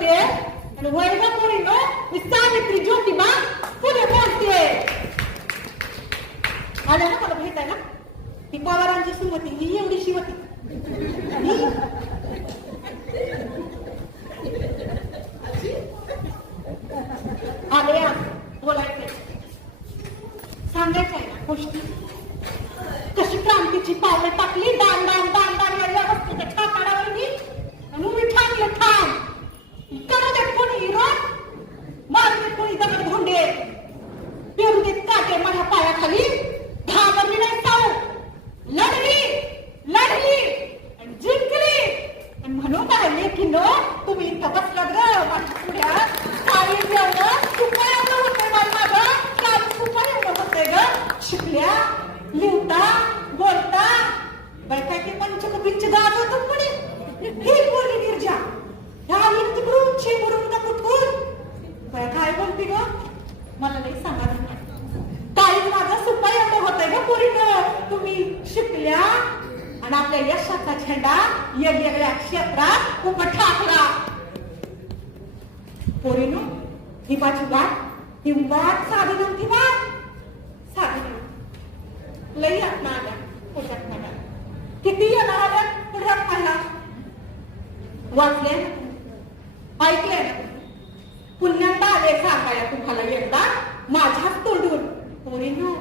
दळण दळते आणि वैभव पोरीनं मी सावित्री ज्योतिबा फुले बोलते आल्या ना मला भेटायला ती पवारांची सुमती ही एवढी शिवती ही आले बोलायचं सांगायचं आहे ना गोष्टी कशी क्रांतीची पावले टाकली दान दान दान दान या व्यवस्थेच्या ठाकाडावर मी आणि मी ठाकलं ठाम करू देत कोणी विरोध मारू देत कोणी दगड धोंडे पेरू देत काटे माझ्या पायाखाली घाबरली नाही साऊ लढली लढली आणि जिंकली आणि म्हणून राहिले की नो तुम्ही इथं बसलात ग माझ्या पुढ्या साडी एवढं सुपा एवढं होतंय मला माझं साडी सुपा एवढं होतंय ग शिकल्या लिहिता बोलता बाई काय ते पंचक बिच्च गाज होतं पुढे ही बोलली गिरजा ह्या आली तिकडून शेंबरून का कुठून बाई काय बोलते ग मला नाही सांगा काहीच माझा सुपा एवढं होतंय ग पोरीनं तुम्ही शिकल्या आणि आपल्या यशाचा झेंडा वेगवेगळ्या क्षेत्रात उभं ठाकला पोरीनो ही माझी वाट साधी नव्हती वाट साधी नव्हती. लई आत्मा आल्या पुढ्यात मला. किती येणार आल्या पुढ्यात पाहिला. वाचले ना ऐकले ना पुण्यांदा आले सांगायला तुम्हाला एकदा? माझ्याच कोणी पोरीनो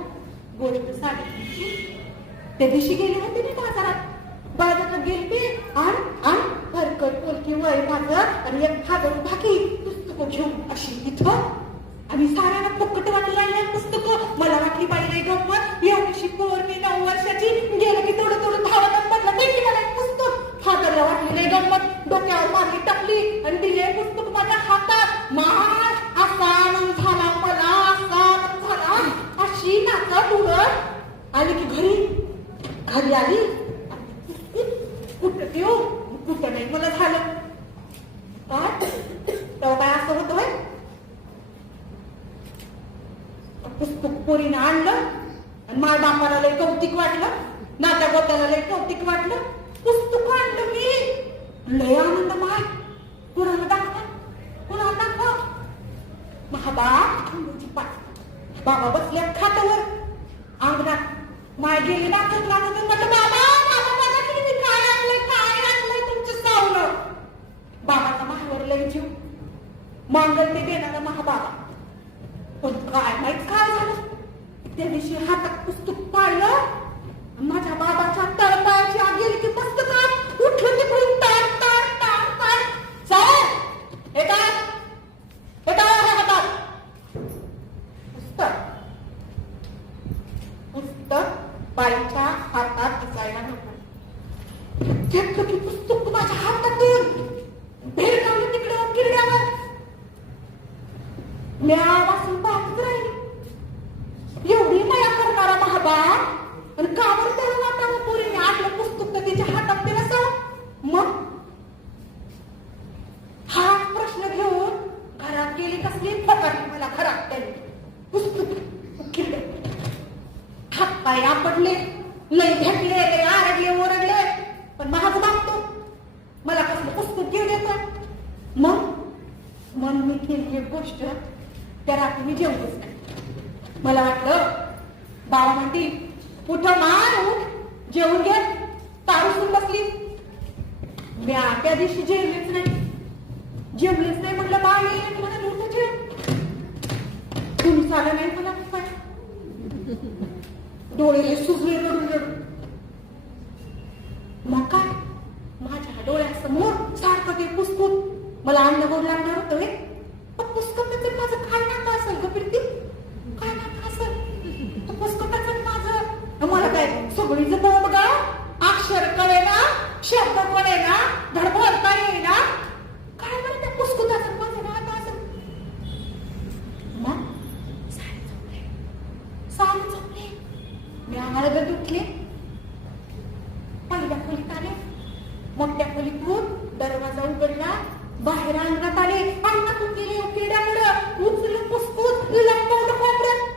गोष्ट सांगितली. त्या दिवशी गेले होते मी बाजारात. बाजारात गेली आणि आणि. हरकत बोलकी वय माझं. आणि एक फादर भाकी पुस्तकं घेऊन अशी तिथं आणि साऱ्यांना फुकट वाटू लागल्या पुस्तकं. मला वाटली पाहिजे गंमत एवढीशी पोर मी नऊ वर्षाची गेलं की थोडं थोडं धावत आणि बदला की मला एक पुस्तक. फादरला वाटली नाही गंमत डोक्यावर मारली टाकली आणि दिले पुस्तक माझ्या हातात. महाराज असा आनंद झाला मला असा आनंद झाला. अशी नाचत उडत आली की घरी. घरी आली. कुठं देऊ कुठं नाही? मला झालं काय तेव्हा काय असं होतं होय पुस्तक पोरीनं आणलं आणि माय बापाला लय कौतिक वाटलं नात्या गोत्याला लय कौतिक वाटलं. पुस्तक आणलं मी. लय आनंद माय. कुणाला दाखवा? कुणाला दाखवा? महाबा बाबा बसल्या खात्यावर अंगणात माय गेली दाखवत नाचत म्हटलं बाबा बाबा बघा मी काय आणलंय काय आणलंय तुमचं सावलं? बाबाचा महावर लय जीव. मांगल ते देणारा महाबाबा. पण काय माहीत काय झालं? त्या दिवशी हातात पुस्तक पाळलं. माझ्या बाबाच्या तळपायाची आग गेली की पुस्तकात उठलं तिकडून ताड ताड ताड ताड साहेब येतात येतात हातात? पुस्तक. पुस्तक बाईच्या हातात असायला नको घेतलं की पुस्तक माझ्या हातातून भेडकावलं तिकडं किरड्यावर म्यावासून पाहत राहिली एवढी माया करणारा महाबा आणि कावर त्याला वाटावं पोरीने आटलं पुस्तक तर तिच्या हातात ते नसावं मग हा प्रश्न घेऊन घरात गेली कसली फकाटी मला खराब त्यांनी हात पाय आपडले लय झटले लय आरडले ओरडले. पण महाग मागतो मला कसलं पुस्तक घेऊ देतात मग मग? मी केली एक गोष्ट त्या रात्री मी जेवलोच नाही. मला वाटलं बाबा म्हणतील उठ मार उठ. जेवून घे. तारूसून बसली मी त्या दिवशी जेवलेच नाही. जेवलेच नाही म्हटलं बाळ येईल मला झालं नाही मला काय? डोळे सुजले रडून रडून मग काय? माझ्या डोळ्यासमोर सारखं ते पुस्तक मला अन्न गोड लागणार होतं हे. पण पुस्तकाचं माझं काय नातं असेल ग प्रीती? काय नातं असेल? त्या पुस्तकाचं माझं. मला काय सगळी जर बघा अक्षर कळे ना शब्द कळे ना धड बोलता येईना काय बरं त्या पुस्तकाचं आणि माझं नातं असेल मग साडी झोपले साडी झोपले मी आळगत उठले पहिल्या खोलीत आले मोठ्या खोलीतून दरवाजा उघडला बाहेर अंगणात आले अंगणातून गेले किरड्याकडं उचलून पुसकून लंपवलं कोपऱ्यात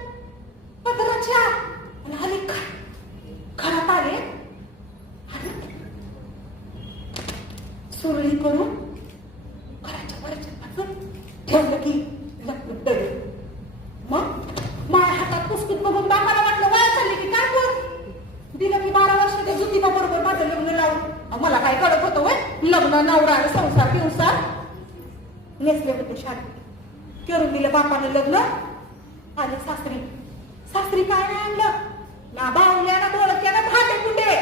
नवरा आणि संसार बिंसार नेसले होते शाळेत करून दिलं बापानं लग्न आले सासरी. सासरी काय नाही आणलं? ना बावल्या ना बोळक्या ना भाटे कुंडे.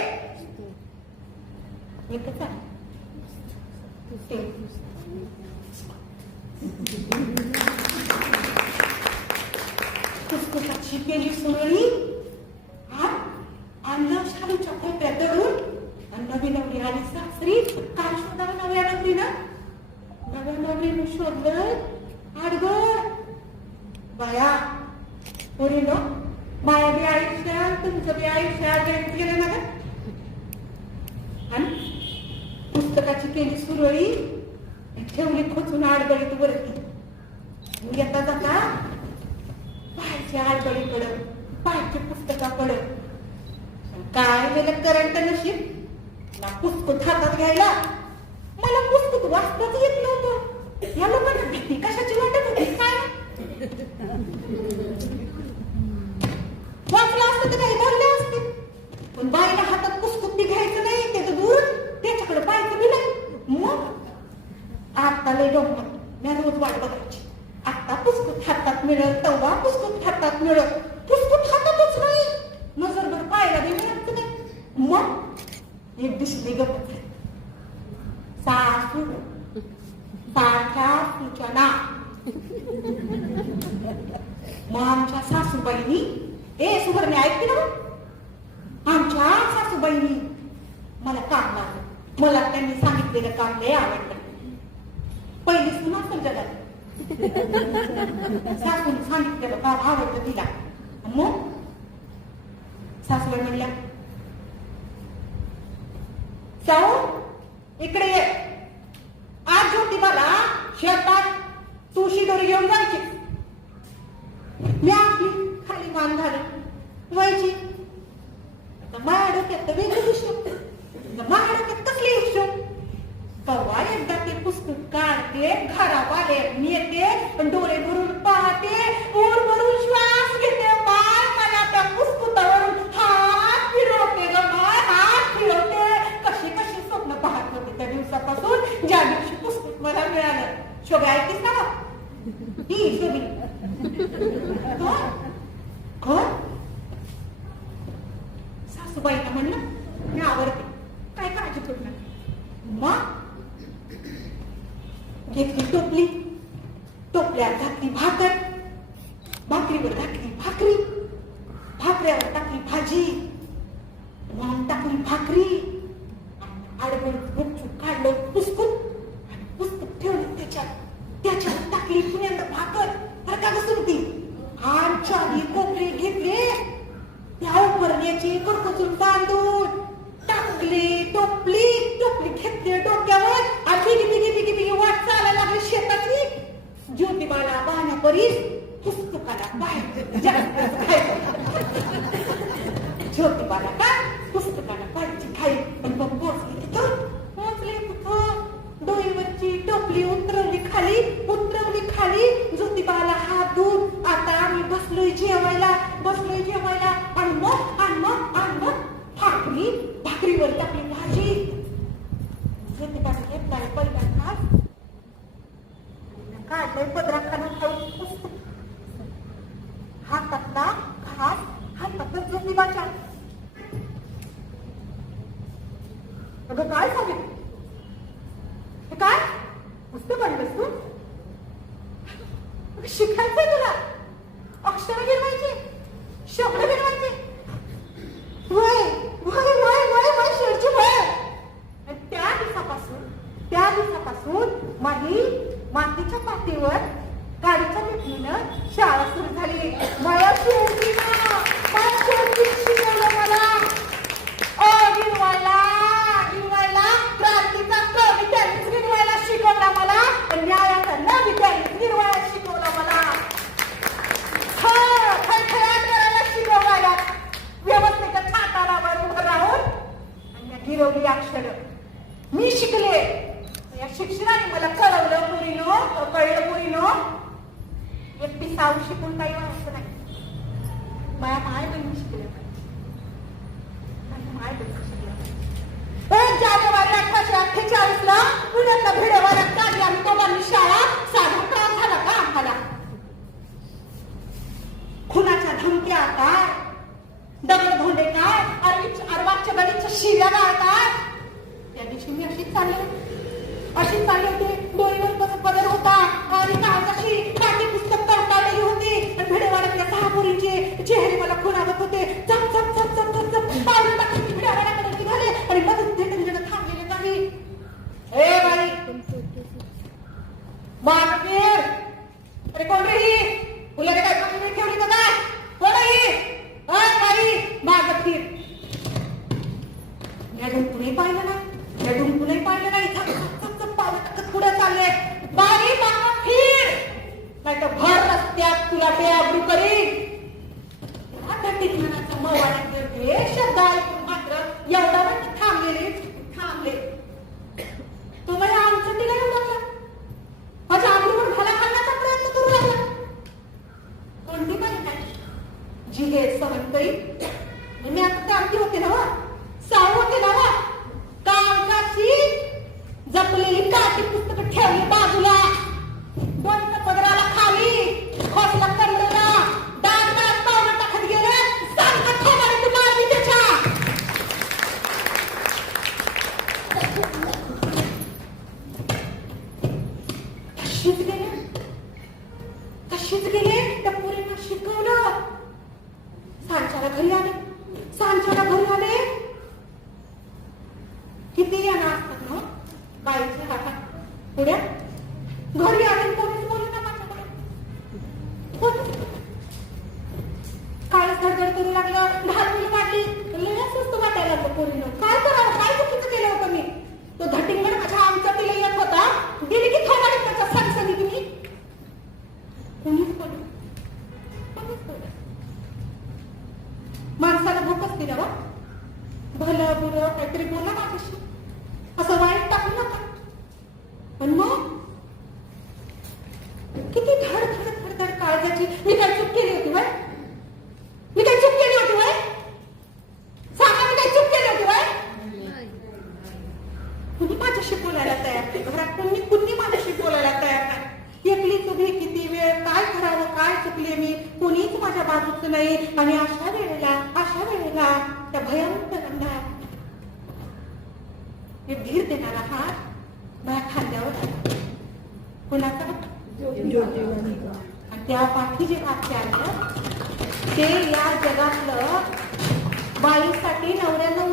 एकच आहे. केली सुरळी. हा आणलं शालूच्या कोपऱ्यात धरून. आणि नवी नवरी आली सासरी. काय शोधावं नव्या नवरीनं? नव्या नवरीनं शोधलं आडगळ बाया. पोरीनो माया बी आयुष्यात तुमचं बी आयुष्य आजपर्यंत गेलं ना आणि पुस्तकाची केली सुरळी. ठेवली खोचून आडगळीत वरती. येता जाता पाहायच्या आडगळीकडं पाहायच्या पुस्तकाकडं काय गेलं करंट नशीब? ना पुस्तक हातात घ्यायला. मला पुस्तक वाचताच येत नव्हतं. या लोकांना भीती कशाची वाटत होती? काय? वाचलं असतं तर काही बोलले असते. पण बाईला हातात पुस्तक ती घ्यायचं नाही त्याचं दूर त्याच्याकडे पाहायचं बी नाही. मग? आता लय डोंबर मी रोज वाट बघायची. आता पुस्तक हातात मिळत तेव्हा पुस्तक हातात मिळत पुस्तक हातातच नाही. नजरभर पाहायला बी मिळत नाही. मग? एक दिसली गप्प. सासू सारख्या सूचना. मग आमच्या सासूबाईनी ए सुवर्णे ऐकते ना आमच्या सासूबाईनी मला काम लागलं मला त्यांनी सांगितलेलं काम लय आवडलं. पहिली सुना असेल जगात सांगितलेलं काम आवडतं तिला. मग सासूबाई म्हणल्या जाऊ इकडे ये आज ज्योतिबाला शेतात तुळशी दोरी घेऊन जायची मी आपली खाली मान घालून व्हायची आता माझ्या डोक्यात तर वेगळं दिसतो माझ्या डोक्यात कसली दिसतो परवा एकदा ते पुस्तक काढते घरावाले नेते पण डोळे भरून पाहते ऊर भरून श्वास घेते बाळ मला त्या पुस्तकावरून हात फिरवते ग बाळ हात फिरवते. कशी कशी स्वप्न पाहत होती त्या दिवसापासून ज्या दिवशी पुस्तक मला मिळालं. शोभा ऐकतेस ना ही शोभी. कोण? सासूबाईला म्हणलं मी आवडते. काय काळजी करू नका. मग? घेतली टोपली. टोपल्यावर घातली भाकर. भाकरीवर घातली भाकरी. भाकऱ्यावर टाकली भाजी. मग टाकली भाकरी. आडवड गुपचूप काढलं पुस्तक आणि पुस्तक ठेवलं त्याच्यात. त्याच्यात टाकली पुण्यांदा भाकर. तर का कसं होती आमच्या आधी कोपरे घेतले. त्या उपरण्याची करकचून तांदूळ. टाकली टोपली. टोपली घेतली ज्योतिबाला बाना परीस पुस्तकाला बाहेर जास्त खायचं. ज्योतिबाला का पुस्तकाला पाहिजे खाई पण मग पोहोचले तिथं पोहोचले तिथं डोईवरची टोपली उतरवली खाली उतरवली खाली ज्योतिबाला हात धुवून आता आम्ही बसलोय जेवायला बसलोय जेवायला आणि मग आणि मग आणि मग भाकरी भाकरीवर टाकली भाजी ज्योतिबाला घेतलाय पहिला घास काढलंय पदराखाना खाऊन पुस्तक हातातला घास हातातच ज्योतिबाच्या अगं काय सांगितलं हे काय पुस्तक आणलंस तू शिकायचंय तुला अक्षर गिरवायची शब्द गिरवायचे वय वय वय वय वय शेरची वय आणि त्या दिवसापासून त्या दिवसापासून माझी मातीच्या पाठीवर गाडीच्या मिटणीनं शाळा सुरू झाली मला शेरजीनं मला शेरजीनं शिकवलं मला ओ गिरवायला गिरवायला क्रांतीचा कवी त्यांनीच गिरवायला शिकवला मला आणि न्यायाचा नवी त्यांनीच गिरवायला शिकवला मला हो खळखळाट करायला शिकवला या व्यवस्थेच्या छाताडावर उभं राहून आणि या गिरवली अक्षर मी शिकले या शिक्षणाने मला कळवलं मुलीनो कळलं मुलीनो एकटी साऊ शिकून काही व्हायचं नाही माझ्या माय बहिणी शिकल्या माझ्या माय बहिणी शिकल्या एक जानेवारी अठराशे अठ्ठेचाळीस अठ्ठेचाळीस ला पुण्यातल्या भिडेवाड्यात काढली आम्ही दोघांनी शाळा साधा त्रास झाला का आम्हाला खुनाच्या धमक्या काय दगड धोंडे काय अरवीच अरवाच्या गडीच्या शिव्या काय काय त्या दिवशी मी अशीच चालली होती अशीच चालली होती डोळीवर कसं बदल होता आणि कागदाची पाठी पुस्तक तळताळलेली होती आणि भिडेवाड्यातल्या सहा पोरींचे चेहरे मला खुणावत होते चप चप चप चप चप चप पावलं टाकून मी भिडेवाड्याकडे निघाले आणि मधून ते त्यांच्याकडे थांबलेले नाही ए बाई बापीर अरे कोण रे ही तुला रे काय कमी ठेवली का काय कोण आहे ही अय बाई माग फिर या डुंकूने पाहिलं नाही या डुंकूने पाहिलं नाही झक झक झक झक पावलं टाकत पुढे चालले बाई माग फिर नाही तर भर रस्त्यात तुला बेआबरू करीन. आता टिकणाचा मवाड्यात गेले शब्द घरी आले? सांच्याला घरी आले? किती याना असतात ना बाईच्या हातात. पुढे? घरी आले कोणीच बोलू ना माझ्याकडे. कोणीच काळच धडधड करू लागलं ढालून काढली लय सुस्त वाटायला लागलं पोरीनं. काय करावं? काय चुकीचं केलं होतं मी? तो धटिंगड माझ्या आमचा तिला येत होता. गेली की थोडा त्याच्या सणसणी तुम्ही कोणीच बोलू? कोणीच बोलू? केलं बा भलं बुरं काहीतरी बोला माझ्याशी. असं वाईट टाकू नका. पण मग? किती धड धड धड धड काळजाची. मी काय चूक केली होती बाय मी काय चूक केली होती बाय सांगा मी काय चूक केली होती बाय कुणी माझ्याशी बोलायला तयार नाही? घरात कुणी कुणी माझ्याशी बोलायला तयार नाही? एकली उभी किती वेळ? काय करावं? काय चुकले मी? कुणीच माझ्या बाजूचं नाही. आणि अशा हे धीर देणारा हात माझ्या खांद्यावर कुणाचा? आणि त्या पाठी जे वाक्य आलं ते या जगातलं बाईसाठी नवऱ्यानं